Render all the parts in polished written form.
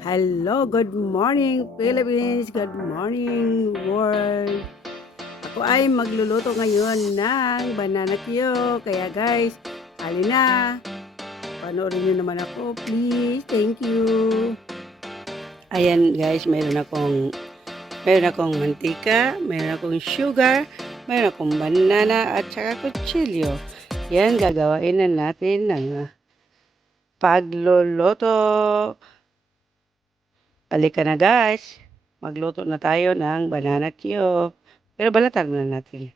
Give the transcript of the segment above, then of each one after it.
Hello, good morning Philippines, good morning world. Ako ay magluluto ngayon ng banana Q. Kaya guys, halina, panoorin nyo naman ako please. Thank you. Ayan guys, meron akong mantika, meron akong sugar, meron akong banana at saka kutsilyo. Yan, gagawain na natin ng pagluluto. Halika na guys, magluto na tayo ng banana Q. Pero balatan muna natin.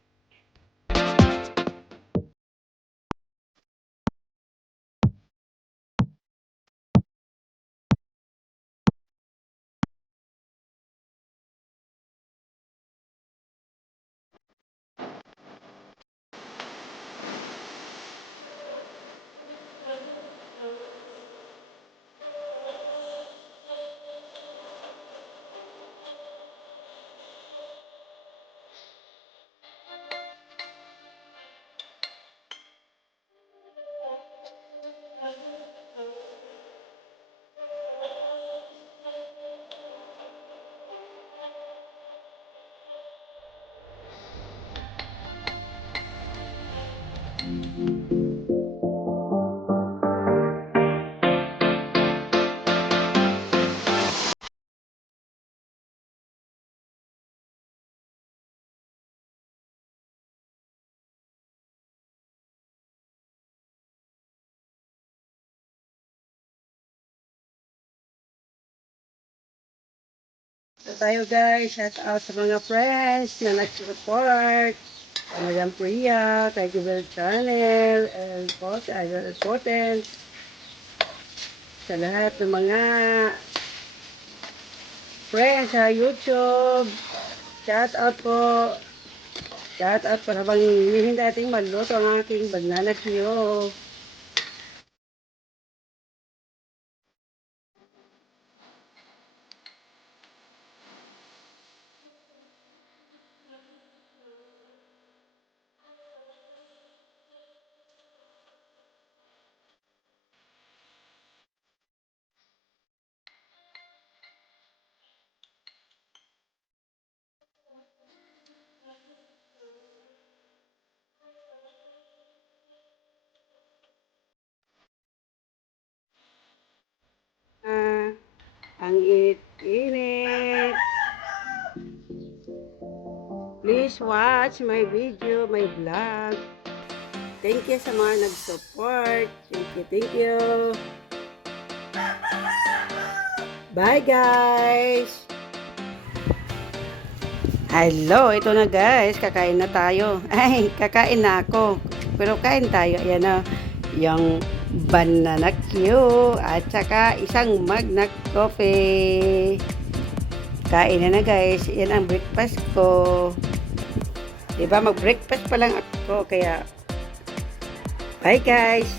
So tayo guys, shout out sa mga friends na nag-support. Madam Priya, thank you very channel, and Post, Idol Important. Sa lahat ng mga friends sa YouTube, shout out po. Shout out po habang hinihintay nating maluto ang aking banana Q. Ang init-init. Please watch my video, my vlog. Thank you sa mga nag-support. Thank you. Bye guys! Hello, ito na guys. Kakain na tayo. Ay, kakain na ako. Pero kain tayo. Ayan o. Yung banana Q at saka isang mug na coffee. Kain na guys. Yan ang breakfast ko. Diba, mag-breakfast pa lang ako. Kaya, bye guys.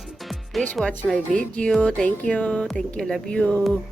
Please watch my video. Thank you. Thank you. Love you.